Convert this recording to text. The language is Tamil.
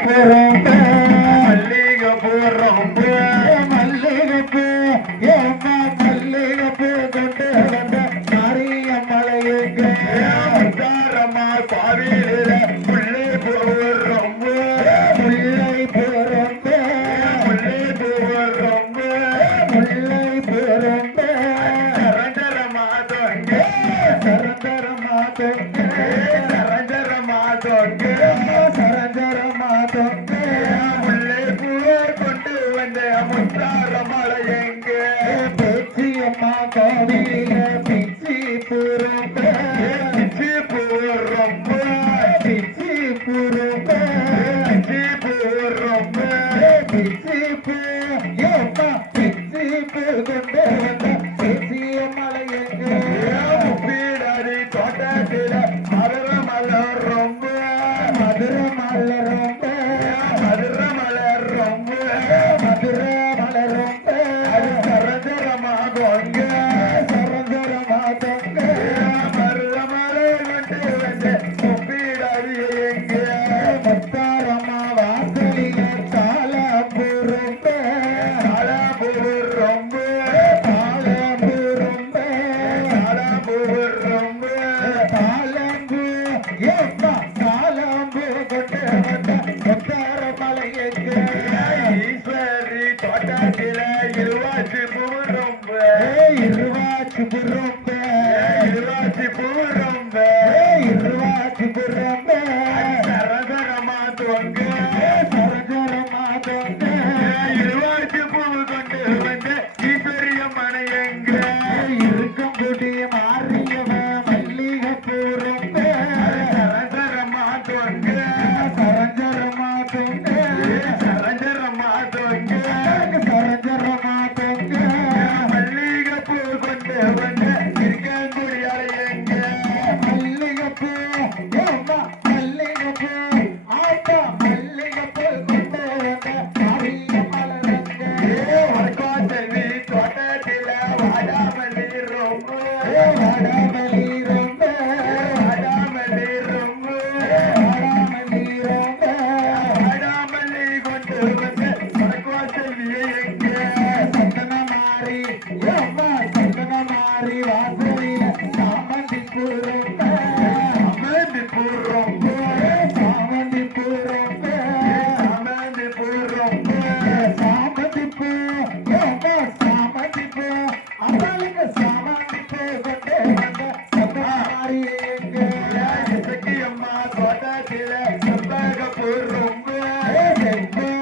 போறோம் மல்லிகை போடுறோம் இந்த முத்தார மலை எங்கே பிச்சி அம்மா காவியில பிச்சி பூரம்ப பிச்சி பூரம்ப பிச்சி பூரம்ப பிச்சி பூரம்ப பிச்சி பூயம்மா பிச்சி பூகண்ட பிச்சி மலை மதுர மலர் ரொம்ப. மதுர மலர் ஈஸ்வரி தோட்டத்தில இருவாச்சி பூ ரொம்ப. இருவாச்சி பூ சரதரமா தொங்க. சரதரமா தொங்க. Yeah.